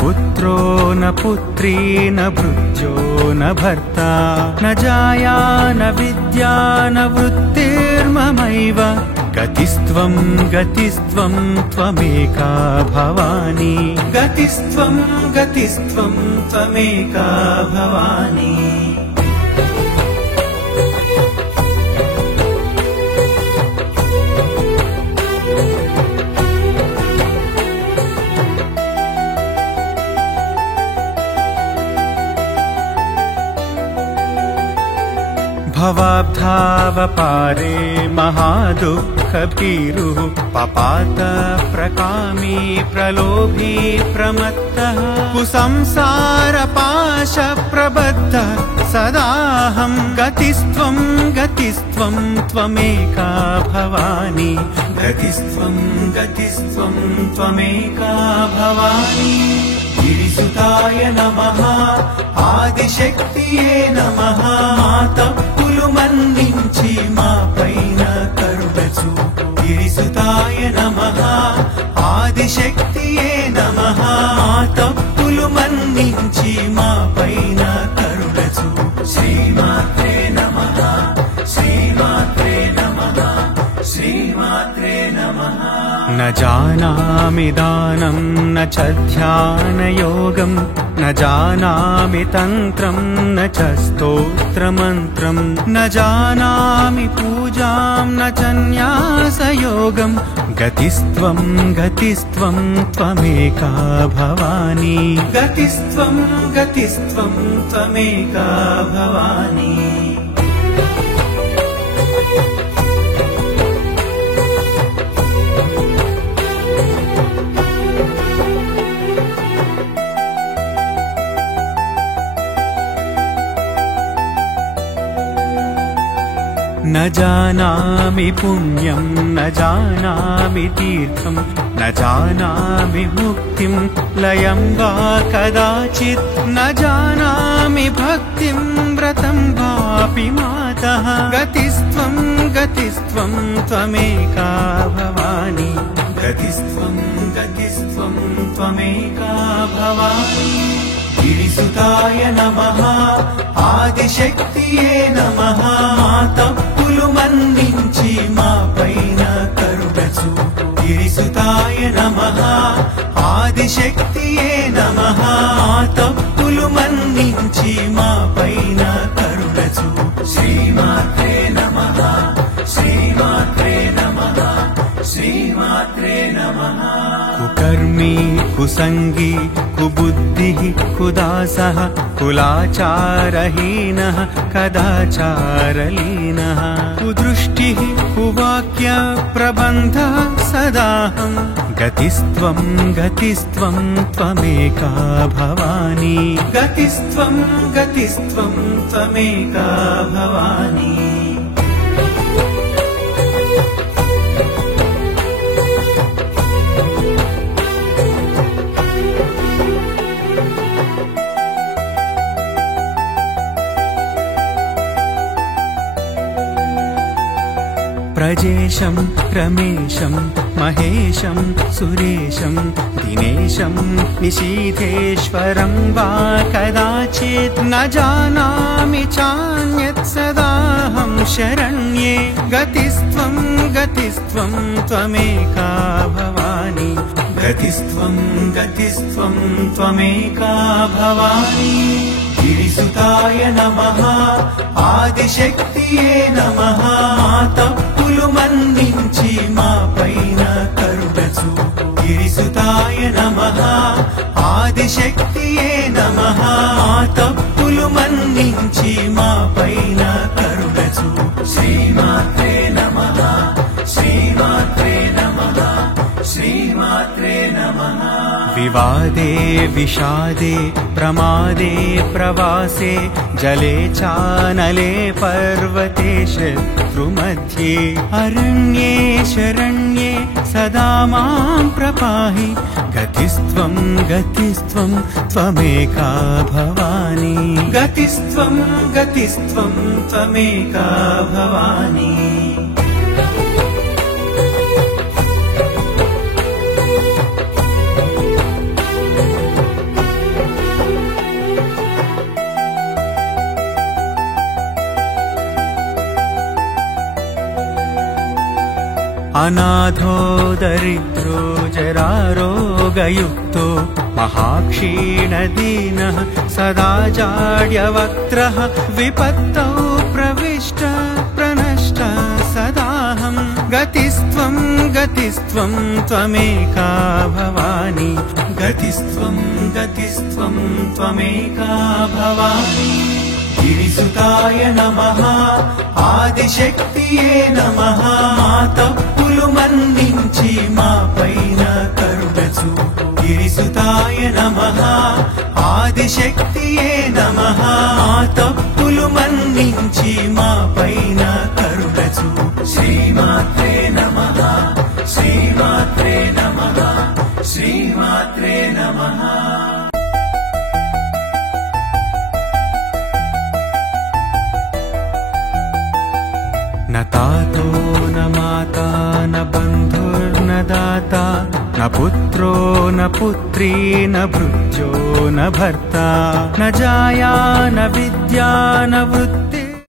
पुत्रो न पुत्री न भृत्यो न भर्ता न जाया न विद्या न वृत्तिर्ममैव गतिस्त्वं गतिस्त्वं त्वमेका भवानी गतिस्त्वं गतिस्त्वं त्वमेका भवानी भवाब्धावपारे महादुःखभीरुः पपात प्रकामी प्रलोभी प्रमत्तः कुसंसारपाशप्रबद्धः सदाहं गतिस्त्वं गतिस्त्वं त्वमेका भवानी गतिस्त्वं गतिस्त्वं त्वमेका भवानी गिरिसुताय नमः आदिशक्तिये नमः मातपुलुमन्निंచి మా పైన కరుణ చూపు గిరిసుతాయ నమః ఆదిశక్తియే నమః మాతపులుమన్నించి మా పైన కరుణ చూపు శ్రీమాత్రే నమః శ్రీమాత్రే నమః శ్రీమాత్రే నమః न जानामि दानं न च ध्यानयोगं न जानामि तन्त्रं न च स्तोत्रमन्त्रं न जानामि पूजां न च न्यासयोगं गतिस्त्वं गतिस्त्वं त्वमेका भवानी गतिस्त्वं गतिस्त्वं त्वमेका भवानी न जानामि पुण्यं न जानामि तीर्थं न जानामि मुक्तिं लयं वा कदाचित् न जानामि भक्तिं व्रतं वापि मातः गतिस्त्वं गतिस्त्वं त्वमेका भवानी गतिस्त्वं गतिस्त्वं त्वमेका भवानी गिरिसुताय नमः आदिशक्तिये नमः మాతపులुमन्निంచి మా పైన కరుణ చూపు గిరిసుతాయ నమః ఆదిశక్తియే నమః మాతపులुमन्నించి మా పైన కరుణ చూపు శ్రీమాత్రే నమః శ్రీమాత్రే నమః శ్రీమాత్రే నమః కుకర్మి కుసంగి కుబుద్ధిః కుదాసః కులాచారహీనః కదాచారలీనः కుదృష్టిః కువాక్య ప్రబంధः సదాహం గతిస్త్వం గతిస్త్వం త్వమేకా భవానీ గతిస్త్వం గతిస్త్వం త్వమేకా భవానీ प्रजेशं रमेशं महेशं सुरेशं दिनेशं निशीथेश्वरं वा कदाचित् न जानामि चान्यत् सदाहं शरण्ये गतिस्त्वं गतिस्त्वं त्वमेका भवानी गतिस्त्वं गतिस्त्वं त्वमेका भवानी गिरिसुताय नमः आदिशक्तिये नमः మాతపులुमन्निంచి మా పైన కరుణ చూపు గిరిసుతాయ నమః ఆదిశక్తియే నమః మాతపులुमन्నించి మా పైన కరుణ చూపు శ్రీమాత్రే నమః శ్రీమాత్రే నమః శ్రీమాత్రే నమః विवादे विषादे प्रमादे प्रवासे जले चानले पर्वते शत्रुमध्ये अरण्ये शरण्ये सदा मां प्रपाहि गतिस्त्वं गतिस्त्वं त्वमेका भवानी गतिस्त्वं गतिस्त्वं त्वमेका भवानी अनाथो दरिद्रो जरारोगयुक्तो महाक्षीणदीनः सदा जाड्यवक्त्रः विपत्तौ प्रविष्ट प्रनष्ट सदाहं गतिस्त्वं गतिस्त्वं त्वमेका भवानी गतिस्त्वं गतिस्त्वं त्वमेका भवानी गिरिसुताय नमः आदिशक्तिये नमः तप्पुलु मन्निंచి మా పైన కరుణ చూపు గిరిసుతాయ నమః ఆదిశక్తియే నమః తప్పులు మన్నించి మా పైన కరుణ చూపు శ్రీమాత్రే నమః శ్రీమాత్రే నమః శ్రీమాత్రే నమః न तातो न माता न बन्धुर्न दाता न पुत्रो न पुत्री न भृत्यो न भर्ता न जाया न विद्या न वृत्ति